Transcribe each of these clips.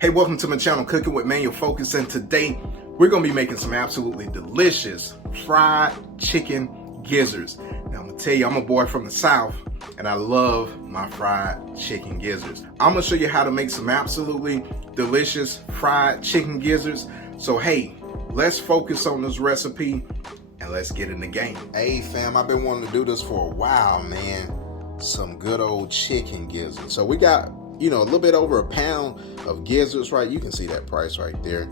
Hey, welcome to my channel, Cooking with Manual Focus, and today we're going to be making some absolutely delicious fried chicken gizzards. Now, I'm going to tell you, I'm a boy from the South, and I love my fried chicken gizzards. I'm going to show you how to make some absolutely delicious fried chicken gizzards. So, hey, let's focus on this recipe, and let's get in the game. Hey, fam, I've been wanting to do this for a while, man. Some good old chicken gizzards. So we got, a little bit over a pound of gizzards, right? You can see that price right there.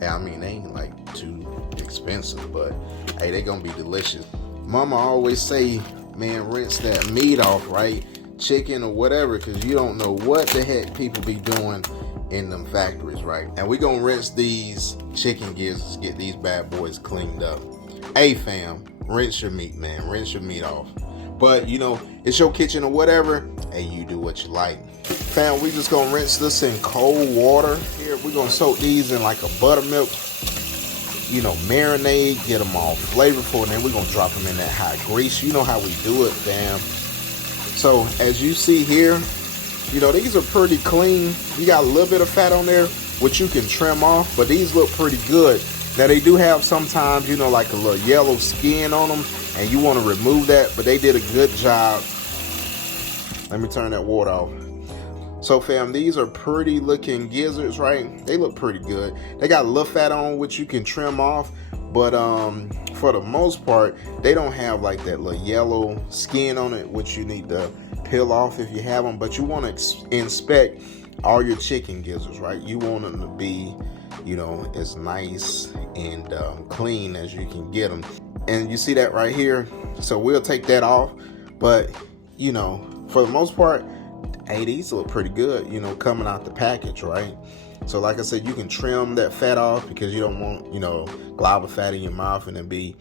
I mean, they ain't like too expensive, but hey, they gonna be delicious. Mama always say, man, rinse that meat off, right? Chicken or whatever, because you don't know what the heck people be doing in them factories, right? And we gonna rinse these chicken gizzards, get these bad boys cleaned up. Hey, fam, rinse your meat, man. Rinse your meat off. But, it's your kitchen or whatever, and you do what you like. Fam, we just gonna rinse this in cold water. Here, we're gonna soak these in like a buttermilk, marinade, get them all flavorful, and then we're gonna drop them in that hot grease. You know how we do it, fam. So, as you see here, these are pretty clean. You got a little bit of fat on there, which you can trim off, but these look pretty good. Now, they do have sometimes, like a little yellow skin on them, and you want to remove that, but they did a good job. Let me turn that water off. So, fam, these are pretty looking gizzards, right? They look pretty good. They got a little fat on, which you can trim off, but for the most part, they don't have like that little yellow skin on it, which you need to peel off if you have them. But you want to inspect all your chicken gizzards, right? You want them to be, as nice and clean as you can get them. And you see that right here. So we'll take that off. But, for the most part, hey, these look pretty good, coming out the package, right? So like I said, you can trim that fat off because you don't want, glob of fat in your mouth and then be,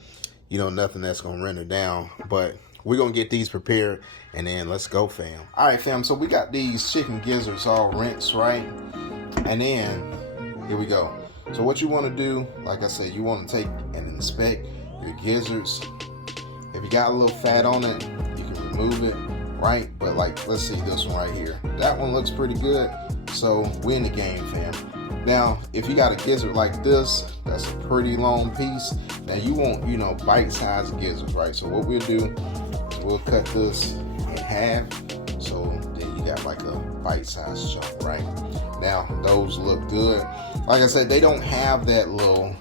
nothing that's going to render down. But we're going to get these prepared and then let's go, fam. All right, fam. So we got these chicken gizzards all rinsed, right? And then here we go. So what you want to do, like I said, you want to take and inspect your gizzards. If you got a little fat on it, you can remove it, right? But like, let's see this one right here. That one looks pretty good. So we're in the game, fam. Now, if you got a gizzard like this, that's a pretty long piece. Now you want, bite-sized gizzards, right? So what we'll do is we'll cut this in half. So then you got like a bite-sized chunk, right? Now, those look good. Like I said, they don't have that little,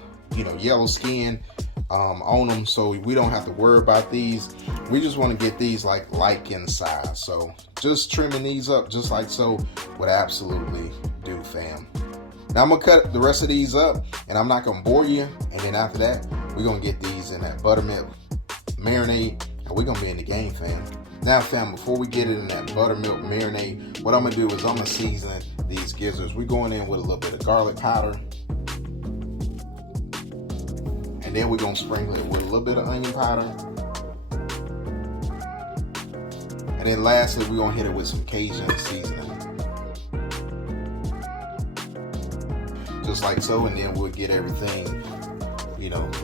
yellow skin on them, so we don't have to worry about these. We just want to get these like in size. So just trimming these up just like so would absolutely do, fam. Now I'm gonna cut the rest of these up and I'm not gonna bore you. And then after that, we're gonna get these in that buttermilk marinade and we're gonna be in the game, fam. Now, fam, before we get it in that buttermilk marinade, what I'm gonna do is I'm gonna season these gizzards. We're going in with a little bit of garlic powder. And then we're gonna sprinkle it with a little bit of onion powder. And then lastly, we're gonna hit it with some Cajun seasoning. Just like so, and then we'll get everything,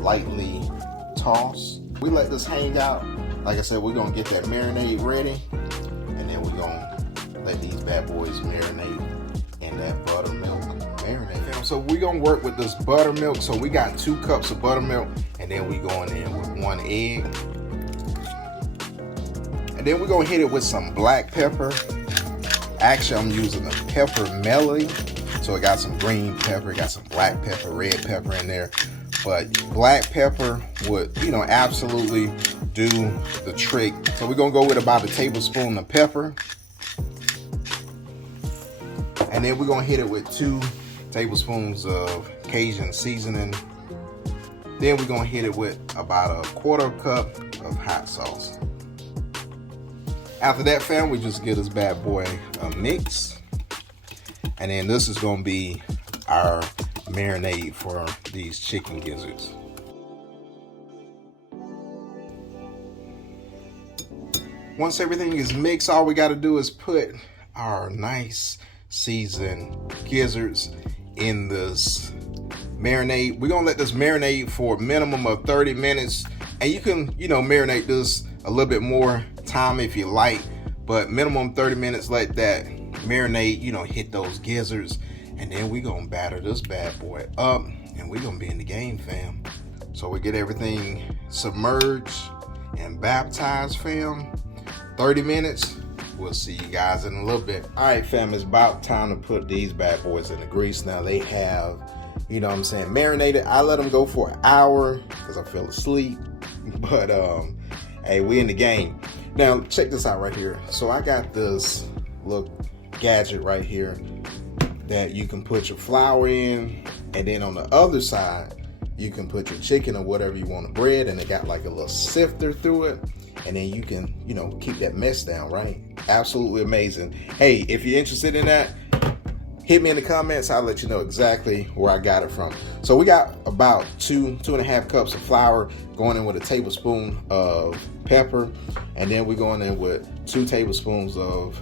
lightly tossed. We let this hang out. Like I said, we're gonna get that marinade ready. And then we're gonna let these bad boys marinate in that buttermilk marinade. So we're gonna work with this buttermilk. So we got 2 cups of buttermilk, and then we going in with 1 egg. And then we're gonna hit it with some black pepper. Actually, I'm using a pepper melody. So it got some green pepper, got some black pepper, red pepper in there. But black pepper would, absolutely do the trick. So we're gonna go with about a tablespoon of pepper. And then we're gonna hit it with 2 tablespoons of Cajun seasoning. Then we're gonna hit it with about a 1/4 cup of hot sauce. After that, fam, we just get this bad boy a mix. And then this is gonna be our marinade for these chicken gizzards. Once everything is mixed, all we gotta do is put our nice seasoned gizzards in this marinade. We're gonna let this marinade for a minimum of 30 minutes. And you can, marinate this a little bit more time if you like, but minimum 30 minutes, let that marinade, hit those gizzards. And then we gonna batter this bad boy up, and we gonna be in the game, fam. So we get everything submerged and baptized, fam. 30 minutes. We'll see you guys in a little bit. All right, fam, it's about time to put these bad boys in the grease. Now they have, you know what I'm saying, marinated. I let them go for an hour because I fell asleep. But hey, we in the game. Now check this out right here. So I got this little gadget right here that you can put your flour in, and then on the other side you can put your chicken or whatever you want to bread, and it got like a little sifter through it, and then you can, you know, keep that mess down, right? Absolutely amazing. Hey, if you're interested in that, hit me in the comments. I'll let you know exactly where I got it from. So we got about two and a half cups of flour, going in with a tablespoon of pepper, and then we're going in with 2 tablespoons of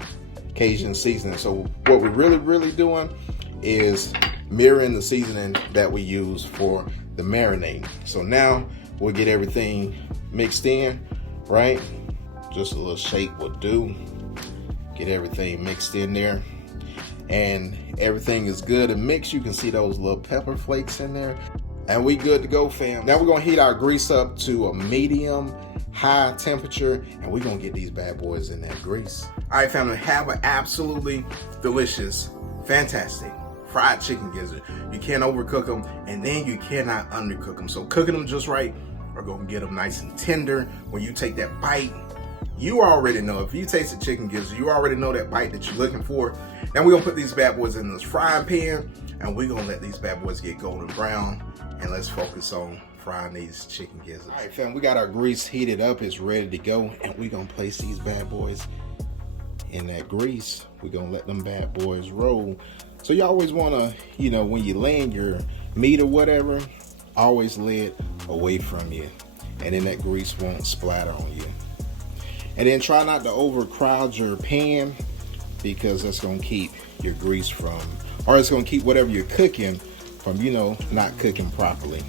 Cajun seasoning. So what we're really doing is mirroring the seasoning that we use for the marinade. So now we'll get everything mixed in, right? Just a little shake will do. Get everything mixed in there, and everything is good and mixed. You can see those little pepper flakes in there, and we good to go, fam. Now we're gonna heat our grease up to a medium high temperature, and we're gonna get these bad boys in that grease. All right, family, have an absolutely delicious, fantastic fried chicken gizzard. You can't overcook them, and then you cannot undercook them. So cooking them just right are gonna get them nice and tender. When you take that bite, you already know. If you taste the chicken gizzard, you already know that bite that you're looking for. Now we're gonna put these bad boys in this frying pan, and we're gonna let these bad boys get golden brown, and let's focus on frying these chicken gizzards. All right, fam, we got our grease heated up. It's ready to go, and we're gonna place these bad boys in that grease. We're gonna let them bad boys roll. So you always wanna, you know, when you laying your meat or whatever, always lay it away from you, and then that grease won't splatter on you. And then try not to overcrowd your pan, because that's gonna keep your grease from, or it's gonna keep whatever you're cooking from, you know, not cooking properly.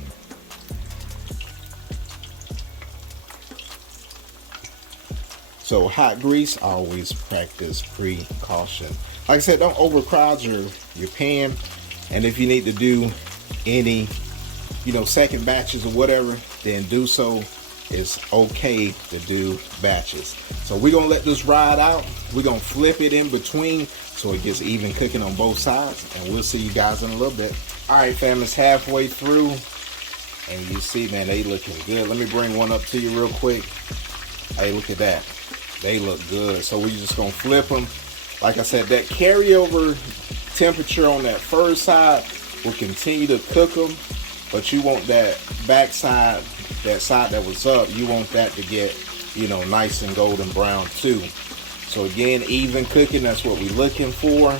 So hot grease, always practice precaution. Like I said, don't overcrowd your pan. And if you need to do any, you know, second batches or whatever, then do so. It's okay to do batches. So we're gonna let this ride out. We're gonna flip it in between so it gets even cooking on both sides, and we'll see you guys in a little bit. All right, fam, it's halfway through, and you see, man, they looking good. Let me bring one up to you real quick. Hey, look at that. They look good. So we're just gonna flip them. Like I said, that carryover temperature on that first side will continue to cook them, but you want that back side, that side that was up, you want that to get, you know, nice and golden brown too. So again, even cooking, that's what we're looking for.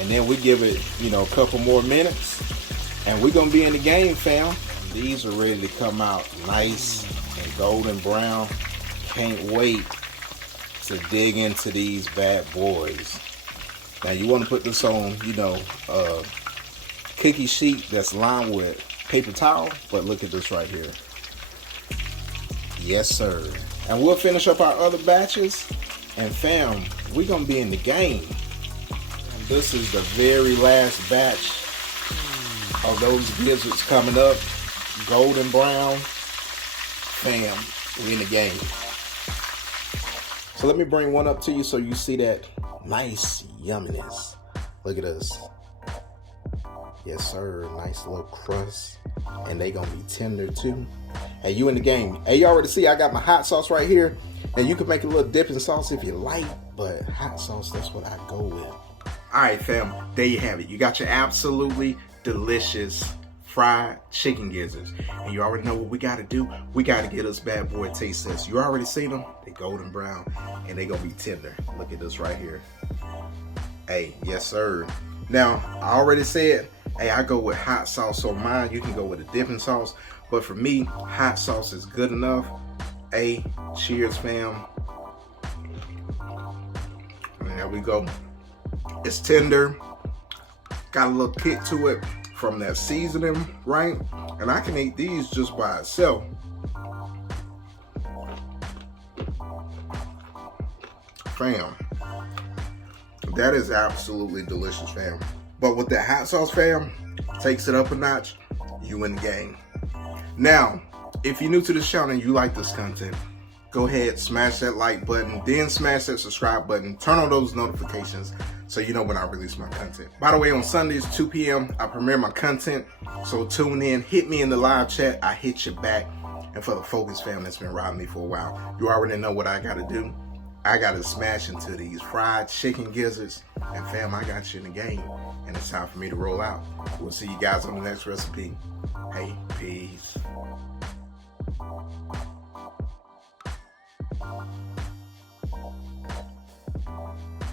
And then we give it, you know, a couple more minutes, and we're gonna be in the game, fam. These are ready to come out nice and golden brown. Can't wait to dig into these bad boys. Now you want to put this on, you know, a cookie sheet that's lined with paper towel, but look at this right here. Yes, sir. And we'll finish up our other batches, and fam, we're gonna be in the game. And this is the very last batch of those gizzards coming up, golden brown. Fam, we in the game. So let me bring one up to you so you see that nice yumminess. Look at this. Yes, sir. Nice little crust. And they gonna be tender too. Hey, you in the game. Hey, you already see I got my hot sauce right here. And you can make a little dipping sauce if you like, but hot sauce, that's what I go with. All right, fam. There you have it. You got your absolutely delicious fried chicken gizzards. And you already know what we gotta do. We gotta get this bad boy taste test. You already seen them. They golden brown and they gonna be tender. Look at this right here. Hey, yes sir. Now, I already said, hey, I go with hot sauce on mine. You can go with a dipping sauce. But for me, hot sauce is good enough. Hey, cheers, fam. And there we go. It's tender. Got a little kick to it from that seasoning, right? And I can eat these just by itself. Fam, That is absolutely delicious, fam. But with that hot sauce, fam, takes it up a notch. You in the game. Now, if you're new to this channel and you like this content, go ahead, smash that like button, then smash that subscribe button. Turn on those notifications so you know when I release my content. By the way, on Sundays, 2 p.m., I premiere my content. So tune in, hit me in the live chat. I hit you back. And for the Focus fam that's been riding me for a while, you already know what I got to do. I got to smash into these fried chicken gizzards. And fam, I got you in the game. And it's time for me to roll out. We'll see you guys on the next recipe. Hey, peace.